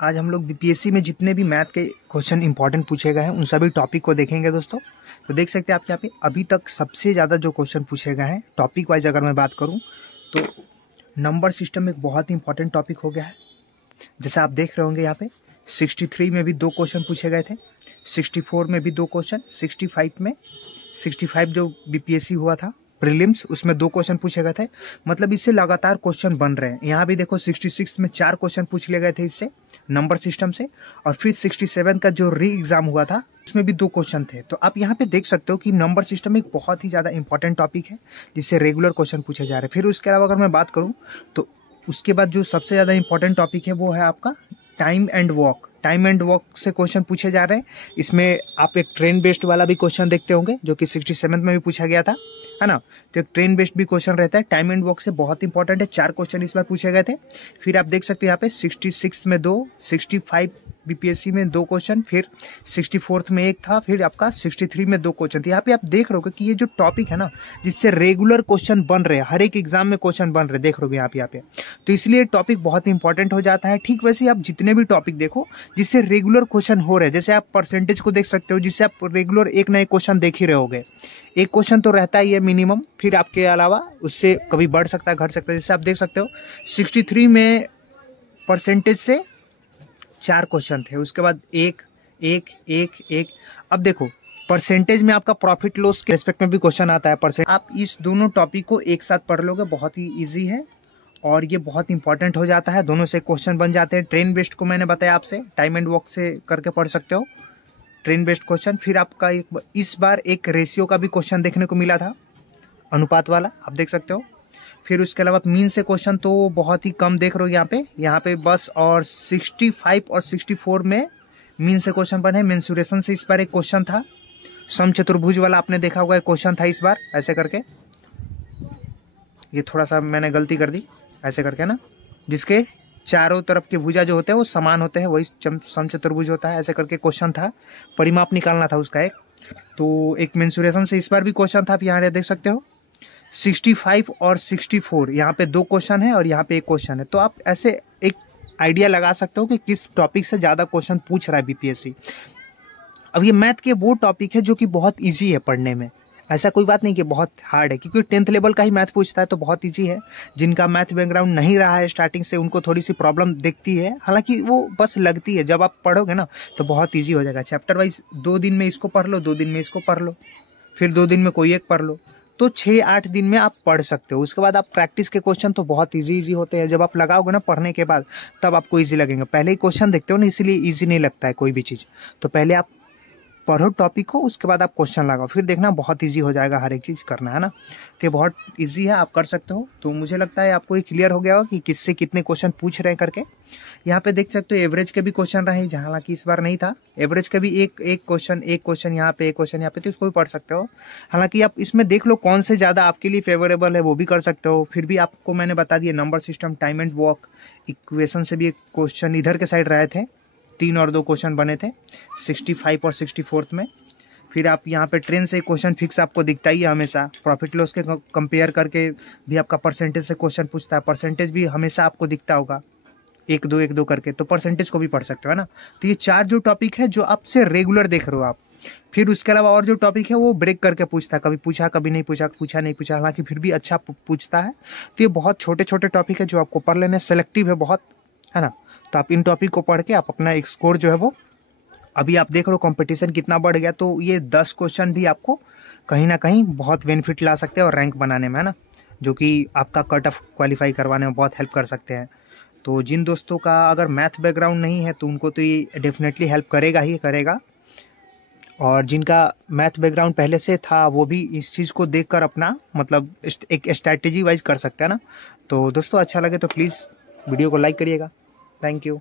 आज हम लोग बीपीएससी में जितने भी मैथ के क्वेश्चन इंपॉर्टेंट पूछे गए हैं उन सभी टॉपिक को देखेंगे दोस्तों। तो देख सकते हैं आप यहाँ पे अभी तक सबसे ज़्यादा जो क्वेश्चन पूछे गए हैं टॉपिक वाइज अगर मैं बात करूँ तो नंबर सिस्टम एक बहुत ही इंपॉर्टेंट टॉपिक हो गया है। जैसा आप देख रहे होंगे यहाँ पे 63 में भी 2 क्वेश्चन पूछे गए थे, 64 में भी 2 क्वेश्चन, 65 जो बीपीएससी हुआ था प्रीलिम्स उसमें 2 क्वेश्चन पूछे गए थे। मतलब इससे लगातार क्वेश्चन बन रहे हैं। यहाँ भी देखो 66 में 4 क्वेश्चन पूछ लिए गए थे इससे नंबर सिस्टम से, और फिर 67 का जो री एग्जाम हुआ था उसमें भी 2 क्वेश्चन थे। तो आप यहाँ पे देख सकते हो कि नंबर सिस्टम एक बहुत ही ज़्यादा इंपॉर्टेंट टॉपिक है जिससे रेगुलर क्वेश्चन पूछे जा रहे हैं। फिर उसके अलावा अगर मैं बात करूँ तो उसके बाद जो सबसे ज़्यादा इंपॉर्टेंट टॉपिक है वो है आपका time and walk. Time and walk से क्वेश्चन पूछे जा रहे हैं। इसमें आप एक ट्रेन बेस्ड वाला भी क्वेश्चन देखते होंगे जो कि 67 में भी पूछा गया था, है ना। तो एक ट्रेन बेस्ड भी क्वेश्चन रहता है। टाइम एंड वॉक से बहुत इंपॉर्टेंट है। 4 क्वेश्चन इस बार पूछे गए थे। फिर आप देख सकते हो यहाँ पे 66 में 2, 65 बीपीएससी में 2 क्वेश्चन, फिर 64 में 1 था, फिर आपका 63 में 2 क्वेश्चन थे। यहाँ पे आप देख रहे हो कि ये जो टॉपिक है ना जिससे रेगुलर क्वेश्चन बन रहे हैं, हर एक एग्जाम में क्वेश्चन बन रहे हैं, देख रहे हो यहाँ पे। तो इसलिए टॉपिक बहुत इंपॉर्टेंट हो जाता है। ठीक वैसे ही आप जितने भी टॉपिक देखो जिससे रेगुलर क्वेश्चन हो रहे हैं, जैसे आप परसेंटेज को देख सकते हो जिससे आप रेगुलर एक ना एक क्वेश्चन देख ही रहे होगे। एक क्वेश्चन तो रहता ही है मिनिमम, फिर आपके अलावा उससे कभी बढ़ सकता है घट सकता है। जैसे आप देख सकते हो 63 में परसेंटेज से 4 क्वेश्चन थे, उसके बाद एक। अब देखो परसेंटेज में आपका प्रॉफिट लॉस के रेस्पेक्ट में भी क्वेश्चन आता है परसेंट। आप इस दोनों टॉपिक को एक साथ पढ़ लोगे, बहुत ही ईजी है और ये बहुत इंपॉर्टेंट हो जाता है। दोनों से क्वेश्चन बन जाते हैं। ट्रेन बेस्ड को मैंने बताया आपसे, टाइम एंड वॉक से करके पढ़ सकते हो ट्रेन बेस्ड क्वेश्चन। फिर आपका इस बार एक रेशियो का भी क्वेश्चन देखने को मिला था, अनुपात वाला, आप देख सकते हो। फिर उसके अलावा मीन से क्वेश्चन तो बहुत ही कम देख रहे हो यहाँ पे बस, और 65 और 64 में मीन से क्वेश्चन बने। मेंसुरेशन से इस बार एक क्वेश्चन था। समचतुर्भुज वाला आपने देखा होगा एक क्वेश्चन था इस बार, ऐसे करके। ये थोड़ा सा मैंने गलती कर दी, ऐसे करके ना, जिसके चारों तरफ के भुजा जो होते हैं वो समान होते हैं, वही समचतुर्भुज होता है। ऐसे करके क्वेश्चन था, परिमाप निकालना था उसका एक। तो एक मेंसुरेशन से इस बार भी क्वेश्चन था, आप यहाँ देख सकते हो 65 और 64, यहाँ पे 2 क्वेश्चन है और यहाँ पे 1 क्वेश्चन है। तो आप ऐसे एक आइडिया लगा सकते हो कि किस टॉपिक से ज़्यादा क्वेश्चन पूछ रहा है बीपीएससी। अब ये मैथ के वो टॉपिक है जो कि बहुत ईजी है पढ़ने में, ऐसा कोई बात नहीं कि बहुत हार्ड है, क्योंकि 10th लेवल का ही मैथ पूछता है तो बहुत ईजी है। जिनका मैथ बैकग्राउंड नहीं रहा है स्टार्टिंग से उनको थोड़ी सी प्रॉब्लम दिखती है, हालांकि वो बस लगती है। जब आप पढ़ोगे ना तो बहुत ईजी हो जाएगा। चैप्टर वाइज 2 दिन में इसको पढ़ लो, 2 दिन में इसको पढ़ लो, फिर 2 दिन में कोई एक पढ़ लो, तो 6-8 दिन में आप पढ़ सकते हो। उसके बाद आप प्रैक्टिस के क्वेश्चन तो बहुत इजी होते हैं। जब आप लगाओगे ना पढ़ने के बाद तब आपको इजी लगेंगे। पहले ही क्वेश्चन देखते हो ना, इसलिए इजी नहीं लगता है कोई भी चीज़। तो पहले आप पढ़ो टॉपिक को, उसके बाद आप क्वेश्चन लगाओ, फिर देखना बहुत इजी हो जाएगा हर एक चीज़ करना, है ना। तो ये बहुत इजी है, आप कर सकते हो। तो मुझे लगता है आपको ये क्लियर हो गया होगा कि किससे कितने क्वेश्चन पूछ रहे हैं करके। यहाँ पे देख सकते हो एवरेज के भी क्वेश्चन रहे, हालांकि इस बार नहीं था। एवरेज के भी एक क्वेश्चन यहाँ पे, एक क्वेश्चन यहाँ पे, तो इसको भी पढ़ सकते हो। हालांकि आप इसमें देख लो कौन से ज़्यादा आपके लिए फेवरेबल है, वो भी कर सकते हो। फिर भी आपको मैंने बता दिया number system, time and walk, equation से भी एक क्वेश्चन इधर के साइड रहे थे, 3 और 2 क्वेश्चन बने थे 65 और 64 में। फिर आप यहाँ पे ट्रेन से क्वेश्चन फिक्स आपको दिखता ही है हमेशा। प्रॉफिट लॉस के कंपेयर करके भी आपका परसेंटेज से क्वेश्चन पूछता है, परसेंटेज भी हमेशा आपको दिखता होगा 1-2 करके, तो परसेंटेज को भी पढ़ सकते हो, है ना। तो ये 4 जो टॉपिक है जो आपसे रेगुलर देख रहे हो आप। फिर उसके अलावा और जो टॉपिक है वो ब्रेक करके पूछता है, कभी पूछा कभी नहीं पूछा, नहीं पूछा, हालांकि फिर भी अच्छा पूछता है। तो ये बहुत छोटे छोटे टॉपिक है जो आपको पढ़ लेने, सेलेक्टिव है बहुत, है ना। तो आप इन टॉपिक को पढ़ के आप अपना एक स्कोर जो है वो, अभी आप देख रहे हो कंपटीशन कितना बढ़ गया, तो ये 10 क्वेश्चन भी आपको कहीं ना कहीं बहुत बेनिफिट ला सकते हैं और रैंक बनाने में, है ना, जो कि आपका कट ऑफ क्वालिफाई करवाने में बहुत हेल्प कर सकते हैं। तो जिन दोस्तों का अगर मैथ बैकग्राउंड नहीं है तो उनको तो ये डेफिनेटली हेल्प करेगा ही करेगा, और जिनका मैथ बैकग्राउंड पहले से था वो भी इस चीज़ को देखकर अपना मतलब एक स्ट्रैटेजी वाइज कर सकते हैं ना। तो दोस्तों अच्छा लगे तो प्लीज़ वीडियो को लाइक करिएगा। Thank you.